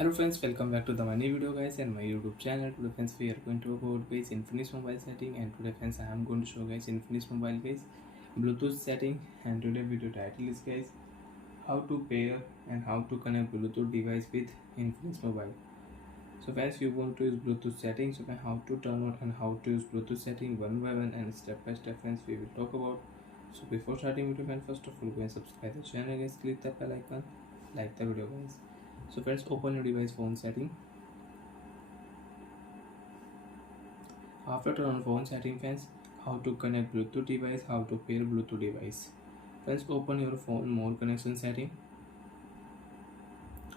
Hello friends, welcome back to the my new video guys and my YouTube channel. Today friends we are going to talk about guys Infinix mobile setting, and today friends I am going to show guys Infinix mobile guys Bluetooth setting. And today video title is guys how to pair and how to connect Bluetooth device with Infinix mobile. So friends, you want to use Bluetooth setting, so how to turn on and how to use Bluetooth setting one by one and step by step friends we will talk about. So before starting video friends, first of all go and subscribe the channel guys, click the bell icon, like the video guys. So friends, open your device phone setting. After turn on phone setting friends, how to connect Bluetooth device, how to pair Bluetooth device. Friends, open your phone more connection setting.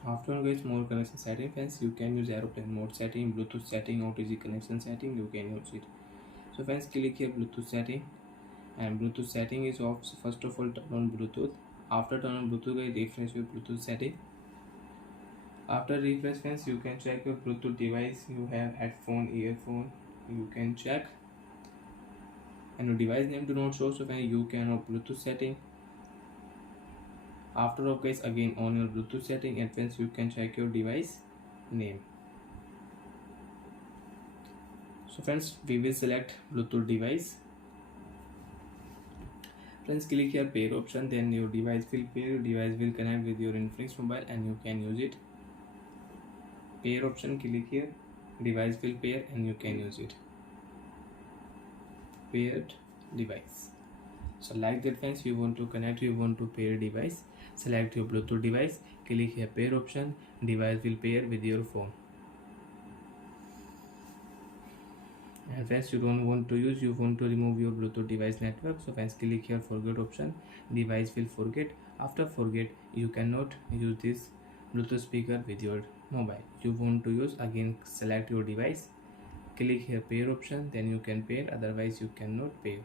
After guys more connection setting friends, you can use aeroplane mode setting, Bluetooth setting, OTG connection setting, you can use it. So friends, click here Bluetooth setting, and Bluetooth setting is off. So first of all turn on Bluetooth. After turn on Bluetooth guys, refresh your Bluetooth setting. After refresh friends, you can check your Bluetooth device. You have headphone, earphone, you can check, and your device name do not show, so when you can on Bluetooth setting. After of guys, again on your Bluetooth setting, and friends you can check your device name. So friends, we will select Bluetooth device. Friends, click here pair option, then your device will pair, your device will connect with your Infinix mobile and you can use it. Pair option, click here, device will pair and you can use it. Paired device. So like that friends, you want to connect, you want to pair device, select your Bluetooth device, click here pair option, device will pair with your phone. And friends, you don't want to use, you want to remove your Bluetooth device network, so friends click here forget option, device will forget. After forget, you cannot use this Bluetooth speaker with your mobile. You want to use, again select your device, click here pair option, then you can pair, otherwise you cannot pair.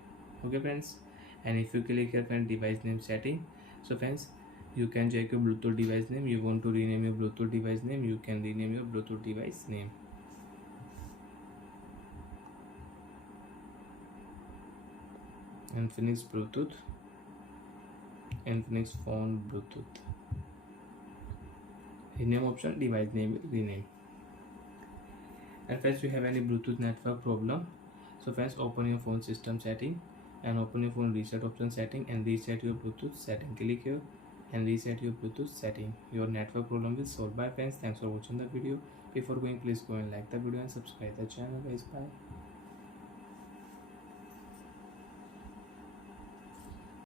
Okay friends, and if you click here friend device name setting, so friends you can check your Bluetooth device name. You want to rename your Bluetooth device name, you can rename your Bluetooth device name. Infinix Bluetooth, Infinix phone Bluetooth. Rename option, device name will rename. And friends, you have any Bluetooth network problem, so friends open your phone system setting and open your phone reset option setting and reset your Bluetooth setting. Click here and reset your Bluetooth setting. Your network problem will solve. Bye friends, thanks for watching the video. Before going, please go and like the video and subscribe the channel guys. Bye.